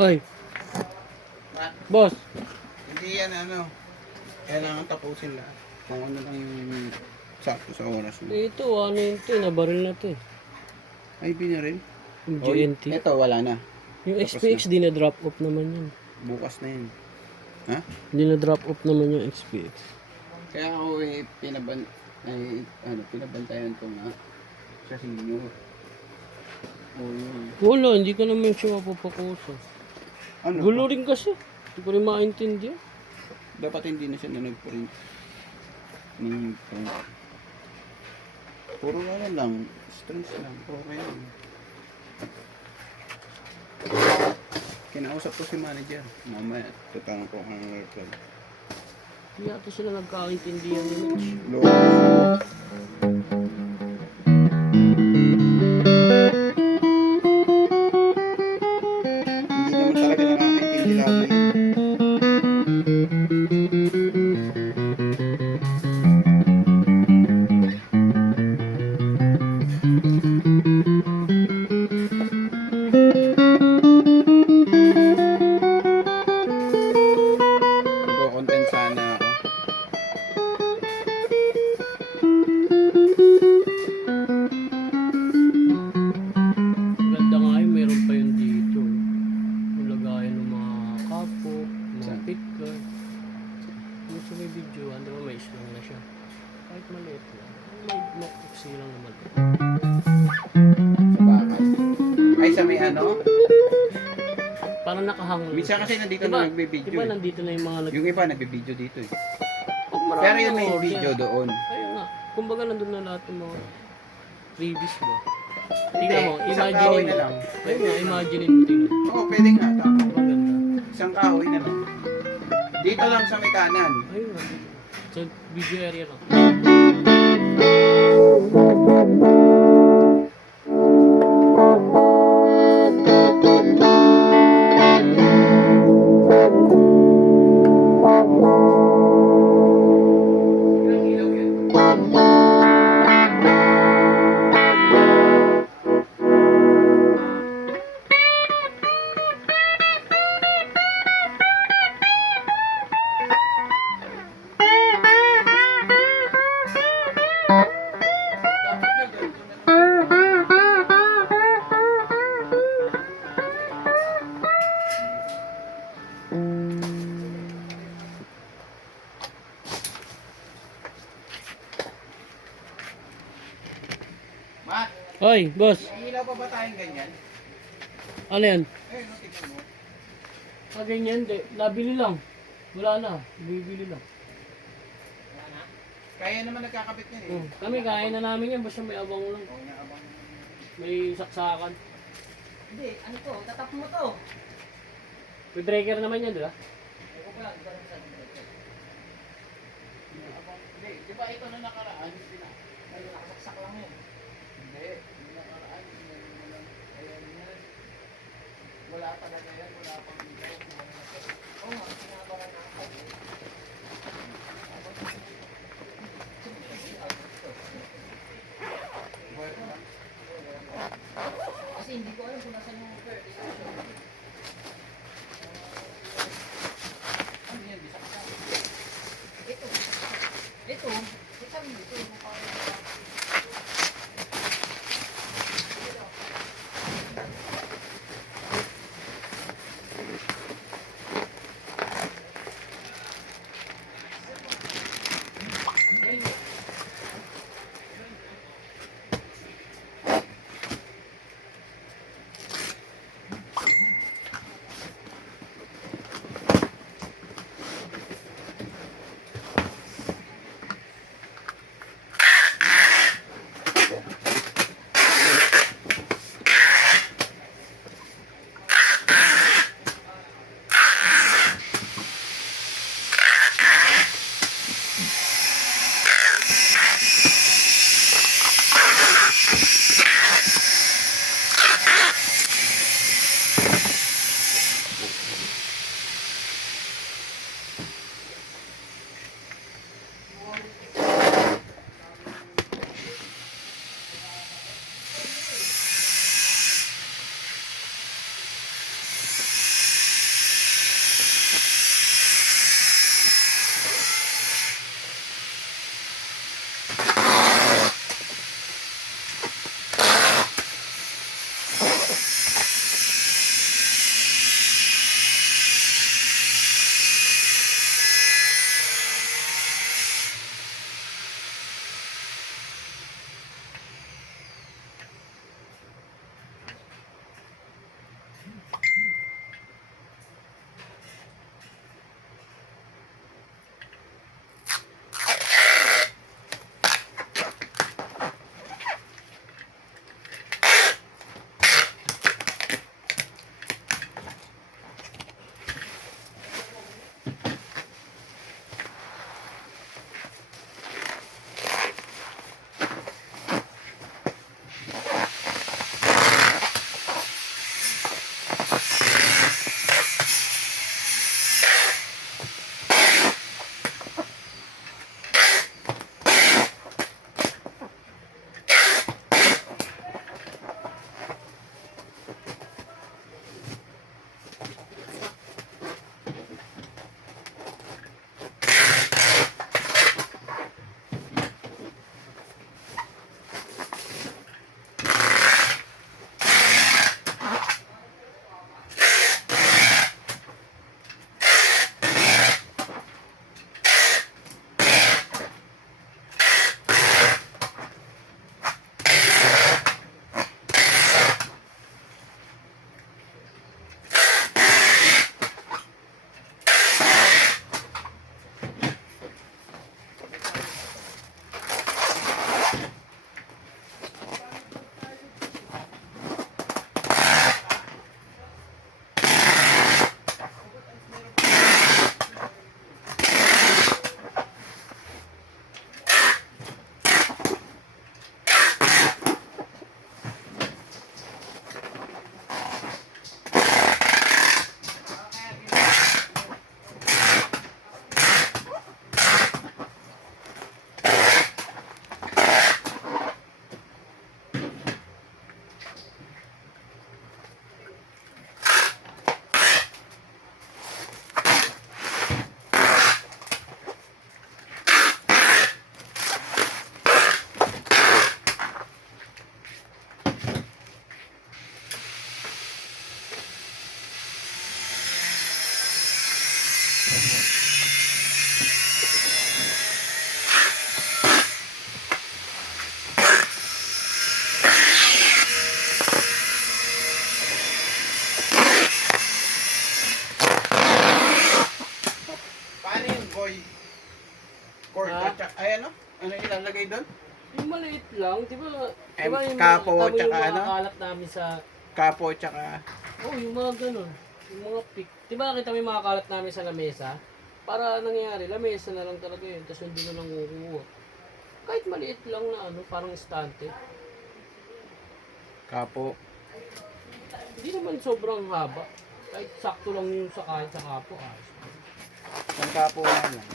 Oy, Ba- boss. Hindi yan ano. Kailangan tapusin lahat. Kung ano lang yung sakto sa oras mo. Ito, ano yun to? Nabaril na to eh. Ay, binaril? Yung Oy, GNT. ito wala na. Yung Tapos SPX, di na drop off naman yun. Bukas na yun. Ha? Di na drop off naman yung SPX. Kaya ako pinabantayan ko nga sa senior. O yun. Wala, hindi ko naman siya mapapakusa. Ano? Gulo rin kasi. Hindi ko rin maintindihan. Dapat hindi na siya na nag-print. Ng print. Puro ano lang. Strings lang. Okay lang. Kinausap ko si manager. Mamaya, tutanong ko ang reply. Hindi ata sila nagkakaintindihan yun. Hindi naman talaga nakakaintindi lagi. Nagko-content sana ako. Ganda nga yun, meron pa yun dito. Yung lagayan ng mga kapo, mga Saan? picker. Yung sa may video, di ba may islang na siya. Kahit maliit lang. May makuksi lang naman. Sa bakal. Ay, sa may ano? Parang nakahang. Minsan kasi nandito Diba- na nagbibideo Diba eh. nandito na yung mga Yung iba nagbibideo dito eh. Pag marami Pero yung may order. video doon. Ayun nga. Kumbaga nandun na lahat ng mga freebies ba? Hindi, Tingnan mo, isang imagine kahoy mo. na lang. Ayun nga, imagine mo. Tingnan. Oo, pwede nga. Tama. Maganda. Isang kahoy na lang. Dito lang sa may kanan. Ayun nga. Sa video area lang. Ilang ilaw yan? Mat, Oy, boss. may ilaw pa ba tayong ganyan? Ano yan? Eh, no, tignan mo. Ah, ganyan. Nabili lang. Wala na. Bibili lang. Kaya naman nagkakabit yan eh. Kami, kaya na namin yan. Basta may abang lang. Oo, naabang. May saksakan. Hindi, ano to? Tatap mo to. May breaker naman yan, di ba? Ako pala, di ba rin sa Hindi, di ba ito na nakaraan? Hindi na. May nakasaksak lang yun. Hindi, yung nakaraan. Ayan yan. Wala talaga yan. Wala pang ilaw. Oo nga, sinabara na ako. Kasi hindi ko alam kung nasan yung Curtis. Ano yan? Bisaksak. Ito. Ito. Sabi dito. Yung parang... doon? Yung maliit lang, di ba? Eh, Di ba yung kapo, tama yung tsaka mga ano? kalat namin sa... Kapo, tsaka... Oh, yung mga ganun. Yung mga pick. Di ba nakita mo yung mga kalat namin sa lamesa? Para nangyayari, lamesa na lang talaga yun. Tapos hindi na lang kukuha. Kahit maliit lang na ano, parang estante. Kapo. Hindi naman sobrang haba. Kahit sakto lang yung sa kahit sa kapo. Ah. Ang kapo nga lang.